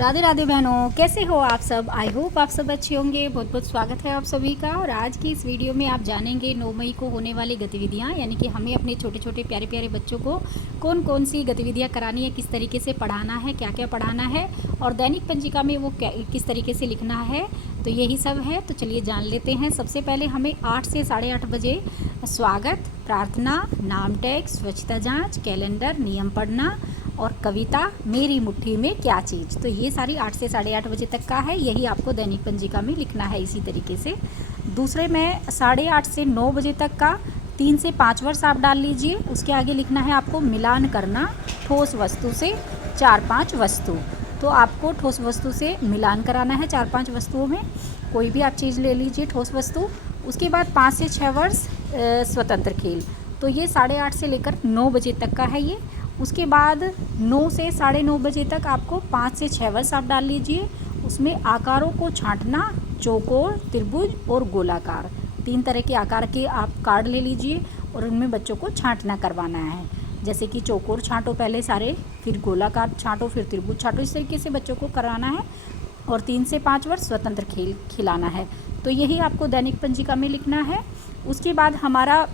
राधे राधे बहनों, कैसे हो आप सब। आई होप आप सब अच्छे होंगे। बहुत बहुत स्वागत है आप सभी का। और आज की इस वीडियो में आप जानेंगे 9 मई को होने वाली गतिविधियां, यानी कि हमें अपने छोटे छोटे प्यारे प्यारे बच्चों को कौन कौन सी गतिविधियां करानी है, किस तरीके से पढ़ाना है, क्या क्या पढ़ाना है और दैनिक पंजिका में वो किस तरीके से लिखना है। तो यही सब है, तो चलिए जान लेते हैं। सबसे पहले हमें 8 से 8:30 बजे स्वागत, प्रार्थना, नाम टैग, स्वच्छता जाँच, कैलेंडर, नियम पढ़ना और कविता मेरी मुट्ठी में क्या चीज़। तो ये सारी 8 से 8:30 बजे तक का है, यही आपको दैनिक पंजिका में लिखना है इसी तरीके से। दूसरे में 8:30 से 9 बजे तक का 3 से 5 वर्ष आप डाल लीजिए। उसके आगे लिखना है आपको मिलान करना ठोस वस्तु से 4-5 वस्तु। तो आपको ठोस वस्तु से मिलान कराना है 4-5 वस्तुओं में, कोई भी आप चीज़ ले लीजिए ठोस वस्तु। उसके बाद 5 से 6 वर्ष स्वतंत्र खेल। तो ये 8:30 से लेकर 9 बजे तक का है ये। उसके बाद 9 से 9:30 बजे तक आपको 5 से 6 वर्ष आप डाल लीजिए। उसमें आकारों को छांटना, चौकोर, त्रिभुज और गोलाकार, 3 तरह के आकार के आप कार्ड ले लीजिए और उनमें बच्चों को छांटना करवाना है। जैसे कि चौकोर छांटो पहले सारे, फिर गोलाकार छांटो, फिर त्रिभुज छांटो, इस तरीके से बच्चों को कराना है। और 3 से 5 वर्ष स्वतंत्र खेल खिलाना है। तो यही आपको दैनिक पंजिका में लिखना है। उसके बाद हमारा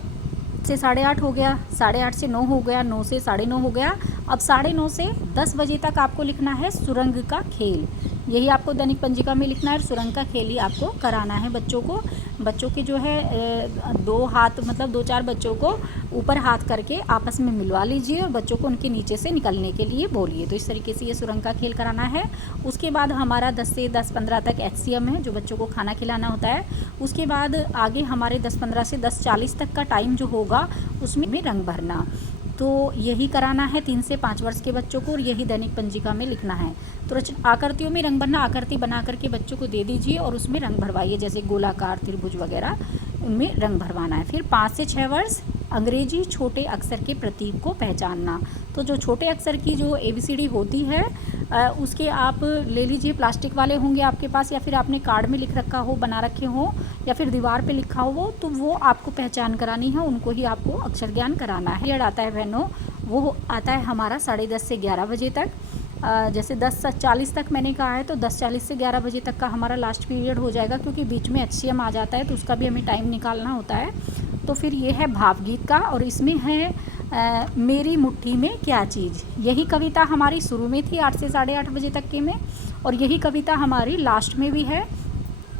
से 8:30 हो गया, 8:30 से 9 हो गया, 9 से 9:30 हो गया। अब 9:30 से 10 बजे तक आपको लिखना है सुरंग का खेल। यही आपको दैनिक पंजिका में लिखना है। सुरंग का खेल ही आपको कराना है बच्चों को। बच्चों के जो है 2 हाथ, मतलब 2-4 बच्चों को ऊपर हाथ करके आपस में मिलवा लीजिए और बच्चों को उनके नीचे से निकलने के लिए बोलिए। तो इस तरीके से ये सुरंग का खेल कराना है। उसके बाद हमारा 10 से 10:15 तक HCM है, जो बच्चों को खाना खिलाना होता है। उसके बाद आगे हमारे 10:15 से 10:40 तक का टाइम जो होगा उसमें रंग भरना। तो यही कराना है 3 से 5 वर्ष के बच्चों को और यही दैनिक पंजिका में लिखना है। तो आकृतियों में रंग भरना, आकृति बना करके बच्चों को दे दीजिए और उसमें रंग भरवाइए, जैसे गोलाकार, त्रिभुज वगैरह, उनमें रंग भरवाना है। फिर 5 से 6 वर्ष अंग्रेजी छोटे अक्षर के प्रतीक को पहचानना। तो जो छोटे अक्षर की जो ABCD होती है उसके आप ले लीजिए, प्लास्टिक वाले होंगे आपके पास, या फिर आपने कार्ड में लिख रखा हो, बना रखे हो, या फिर दीवार पे लिखा हो, तो वो आपको पहचान करानी है, उनको ही आपको अक्षर ज्ञान कराना है। पीरियड आता है बहनों, वो आता है हमारा 10:30 से 11 बजे तक। जैसे 10:40 तक मैंने कहा है, तो 10:40 से 11 बजे तक का हमारा लास्ट पीरियड हो जाएगा, क्योंकि बीच में HCM आ जाता है तो उसका भी हमें टाइम निकालना होता है। तो फिर ये है भावगीत का, और इसमें है मेरी मुट्ठी में क्या चीज़। यही कविता हमारी शुरू में थी 8 से 8:30 बजे तक के में, और यही कविता हमारी लास्ट में भी है,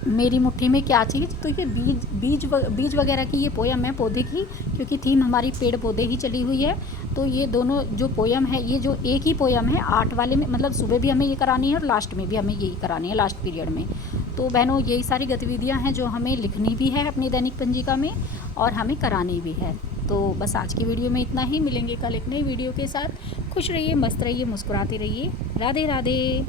मेरी मुट्ठी में क्या चीज़। तो ये बीज वगैरह की ये पोयम है, पौधे की, क्योंकि थीम हमारी पेड़ पौधे ही चली हुई है। तो ये दोनों जो पोयम है, ये जो एक ही पोयम है 8 वाले में, मतलब सुबह भी हमें ये करानी है और लास्ट में भी हमें यही करानी है, लास्ट पीरियड में। तो बहनों यही सारी गतिविधियां हैं जो हमें लिखनी भी है अपनी दैनिक पंजिका में और हमें करानी भी है। तो बस आज की वीडियो में इतना ही। मिलेंगे कल एक नई वीडियो के साथ। खुश रहिए, मस्त रहिए, मुस्कुराते रहिए। राधे राधे।